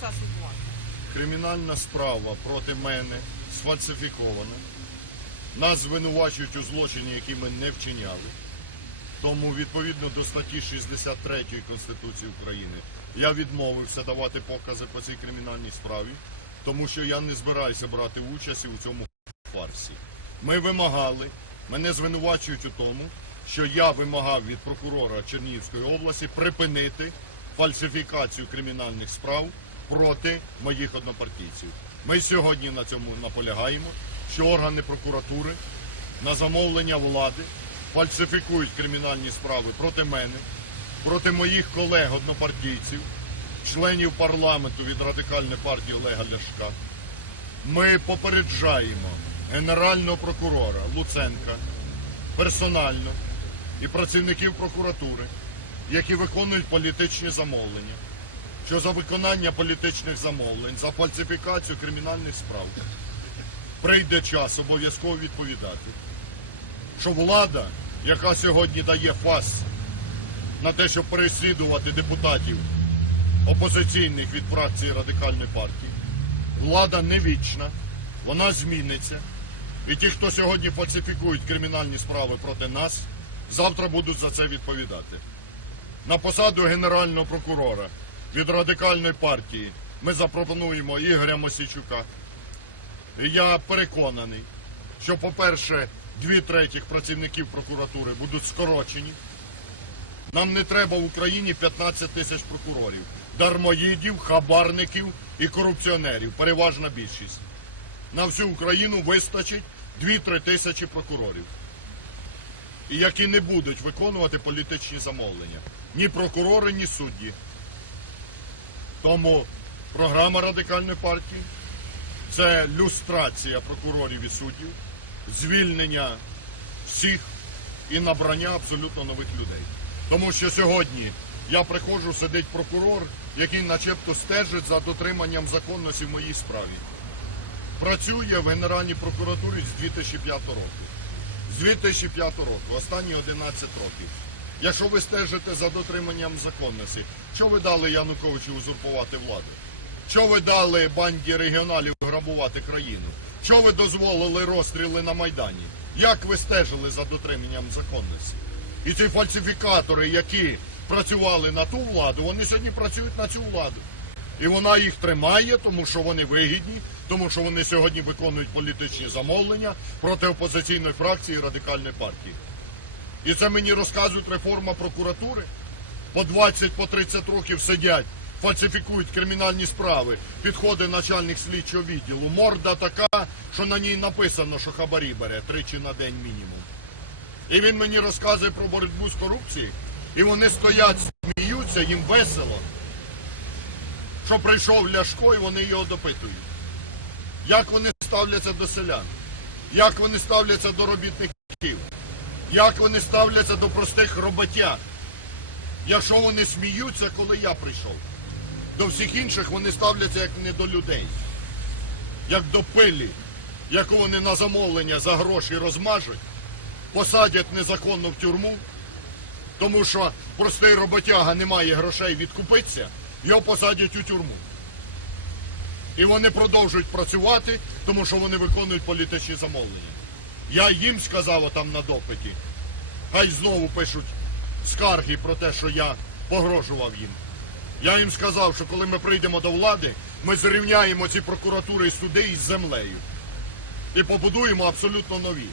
процесу була? Кримінальна справа проти мене сфальсифікована. Нас звинувачують у злочині, які ми не вчиняли. Тому відповідно до статті 63 Конституції України я відмовився давати покази по цій кримінальній справі, тому що я не збираюся брати участь у цьому фарсі. Ми вимагали, мене звинувачують у тому, що я вимагав від прокурора Чернігівської області припинити фальсифікацію кримінальних справ проти моїх однопартійців. Ми сьогодні на цьому наполягаємо, що органи прокуратури на замовлення влади фальсифікують кримінальні справи проти мене, проти моїх колег-однопартійців, членів парламенту від радикальної партії Олега Ляшка. Ми попереджаємо генерального прокурора Луценка персонально і працівників прокуратури, які виконують політичні замовлення, що за виконання політичних замовлень, за фальсифікацію кримінальних справ прийде час обов'язково відповідати, що влада, яка сьогодні дає фас на те, щоб переслідувати депутатів опозиційних від фракції радикальної партії, влада не вічна, вона зміниться. І ті, хто сьогодні фальсифікують кримінальні справи проти нас, завтра будуть за це відповідати. На посаду генерального прокурора від радикальної партії ми запропонуємо Ігоря Мосійчука. Я переконаний, що, по-перше, дві третіх працівників прокуратури будуть скорочені. Нам не треба в Україні 15 тисяч прокурорів, дармоїдів, хабарників і корупціонерів. Переважна більшість. На всю Україну вистачить 2-3 тисячі прокурорів, які не будуть виконувати політичні замовлення. Ні прокурори, ні судді. Тому програма радикальної партії це люстрація прокурорів і суддів, звільнення всіх і набрання абсолютно нових людей. Тому що сьогодні я приходжу, сидить прокурор, який начебто стежить за дотриманням законності в моїй справі. Працює в Генеральній прокуратурі з 2005 року. З 2005 року, останні 11 років. Якщо ви стежите за дотриманням законності, що ви дали Януковичу узурпувати владу? Що ви дали банді регіоналів грабувати країну? Що ви дозволили розстріли на Майдані? Як ви стежили за дотриманням законності? І ці фальсифікатори, які працювали на ту владу, вони сьогодні працюють на цю владу. І вона їх тримає, тому що вони вигідні, тому що вони сьогодні виконують політичні замовлення проти опозиційної фракції і радикальної партії. І це мені розказують реформа прокуратури. По 20, по 30 років сидять, фальсифікують кримінальні справи. Підходить начальник слідчого відділу. Морда така, що на ній написано, що хабарі бере тричі на день мінімум. І він мені розказує про боротьбу з корупцією. І вони стоять, сміються, їм весело. Що прийшов Ляшко і вони його допитують. Як вони ставляться до селян? Як вони ставляться до робітників? Як вони ставляться до простих роботяг? Якщо вони сміються, коли я прийшов. До всіх інших вони ставляться як не до людей, як до пилі, яку вони на замовлення за гроші розмажуть, посадять незаконно в тюрму, тому що простий роботяга не має грошей відкупитися, його посадять у тюрму. І вони продовжують працювати, тому що вони виконують політичні замовлення. Я їм сказав там на допиті, хай знову пишуть скарги про те, що я погрожував їм. Я їм сказав, що коли ми прийдемо до влади, ми зрівняємо ці прокуратури і суди із землею. І побудуємо абсолютно нові.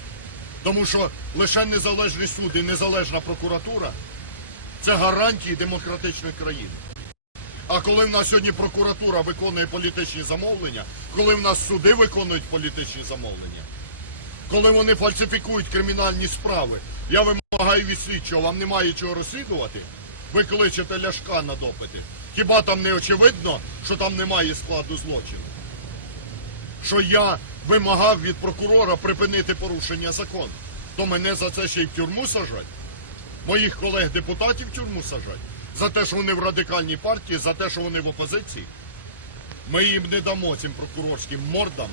Тому що лише незалежний суд і незалежна прокуратура це гарантії демократичних країн. А коли в нас сьогодні прокуратура виконує політичні замовлення, коли в нас суди виконують політичні замовлення, коли вони фальсифікують кримінальні справи, я вимагаю від слідчого, вам немає чого розслідувати, ви кличете ляшка на допити. Хіба там не очевидно, що там немає складу злочину? Що я вимагав від прокурора припинити порушення закону, то мене за це ще й в тюрму сажать, моїх колег-депутатів в тюрму сажать, за те, що вони в радикальній партії, за те, що вони в опозиції. Ми їм не дамо цим прокурорським мордам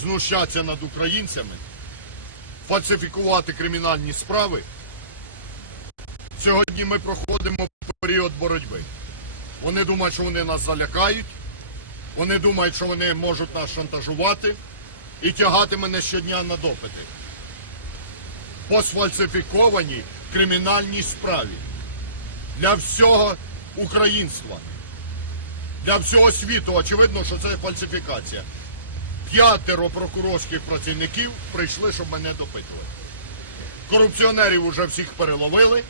знущатися над українцями, фальсифікувати кримінальні справи. Сьогодні ми проходимо період боротьби. Вони думають, що вони нас залякають. Вони думають, що вони можуть нас шантажувати і тягати мене щодня на допити. По сфальсифікованій кримінальній справі для всього українства, для всього світу. Очевидно, що це фальсифікація. П'ятеро прокурорських працівників прийшли, щоб мене допитувати. Корупціонерів уже всіх переловили,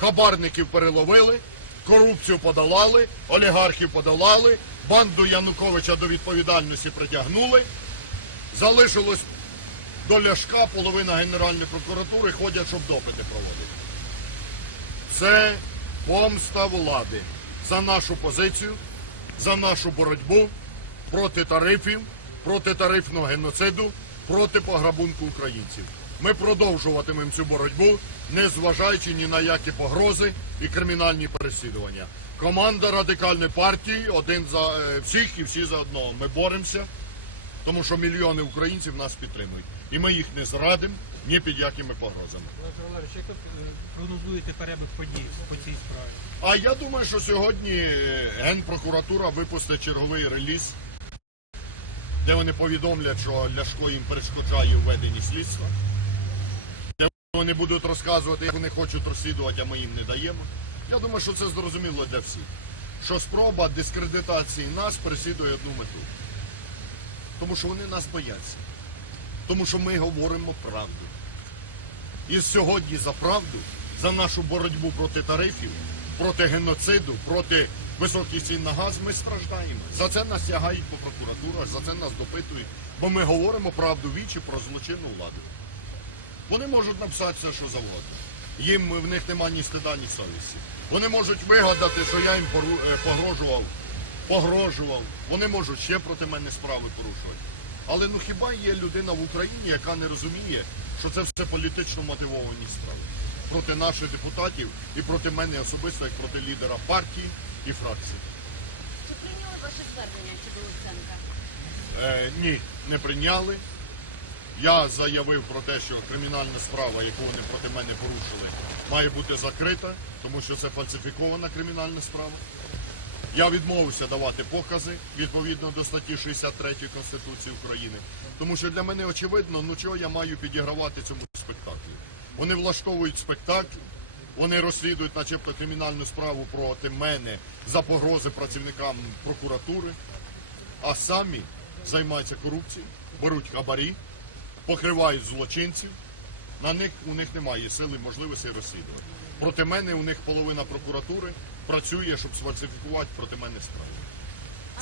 хабарників переловили, корупцію подолали, олігархів подолали, банду Януковича до відповідальності притягнули. Залишилось до Ляшка половина Генеральної прокуратури ходять, щоб допити проводити. Це помста влади за нашу позицію, за нашу боротьбу проти тарифів, проти тарифного геноциду, проти пограбунку українців. Ми продовжуватимемо цю боротьбу, не зважаючи ні на які погрози і кримінальні переслідування. Команда радикальної партії один за е, всіх і всі за одного. Ми боремося, тому що мільйони українців нас підтримують. І ми їх не зрадимо ні під якими погрозами. Як ви прогнозуєте перебіг подій по цій справі? А я думаю, що сьогодні е, Генпрокуратура випустить черговий реліз, де вони повідомлять, що Ляшко їм перешкоджає у веденні слідства, де вони будуть розказувати, як вони хочуть розслідувати, а ми їм не даємо. Я думаю, що це зрозуміло для всіх. Що спроба дискредитації нас переслідує одну мету. Тому що вони нас бояться. Тому що ми говоримо правду. І сьогодні за правду, за нашу боротьбу проти тарифів, проти геноциду, проти високих цін на газ, ми страждаємо. За це нас тягають по прокуратурах, за це нас допитують, бо ми говоримо правду вічі про злочинну владу. Вони можуть написати все, що завгодно. Їм в них нема ні стида, ні совісті. Вони можуть вигадати, що я їм е, погрожував, погрожував. Вони можуть ще проти мене справи порушувати. Але ну хіба є людина в Україні, яка не розуміє, що це все політично мотивовані справи проти наших депутатів і проти мене особисто, як проти лідера партії і фракції? Чи прийняли ваше звернення чи щодо Луценка? Е, ні, не прийняли. Я заявив про те, що кримінальна справа, яку вони проти мене порушили, має бути закрита, тому що це фальсифікована кримінальна справа. Я відмовився давати покази відповідно до статті 63 Конституції України, тому що для мене очевидно, ну чого я маю підігравати цьому спектаклю. Вони влаштовують спектакль, вони розслідують, начебто, кримінальну справу проти мене за погрози працівникам прокуратури, а самі займаються корупцією, беруть хабарі, покривають злочинців. На них у них немає сили, можливості розслідувати. Проти мене у них половина прокуратури працює, щоб сфальсифікувати проти мене справу.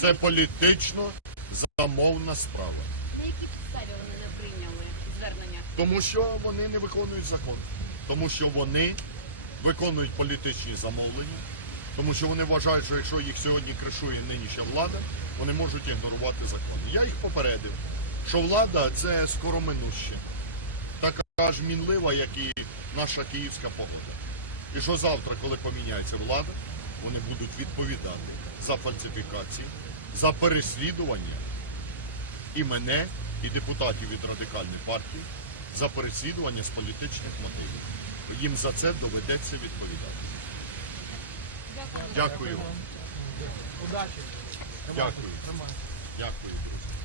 Це політично замовна справа. На якій підставі вони не прийняли звернення? Тому що вони не виконують закон. Тому що вони виконують політичні замовлення, тому що вони вважають, що якщо їх сьогодні кришує нинішня влада, вони можуть ігнорувати закон. Я їх попередив, що влада це скороминуще, така ж мінлива, як і наша київська погода. І що завтра, коли поміняється влада, вони будуть відповідати за фальсифікації, за переслідування і мене, і депутатів від радикальної партії за переслідування з політичних мотивів. Їм за це доведеться відповідати. Дякую. Дякую. Дякую, друзі.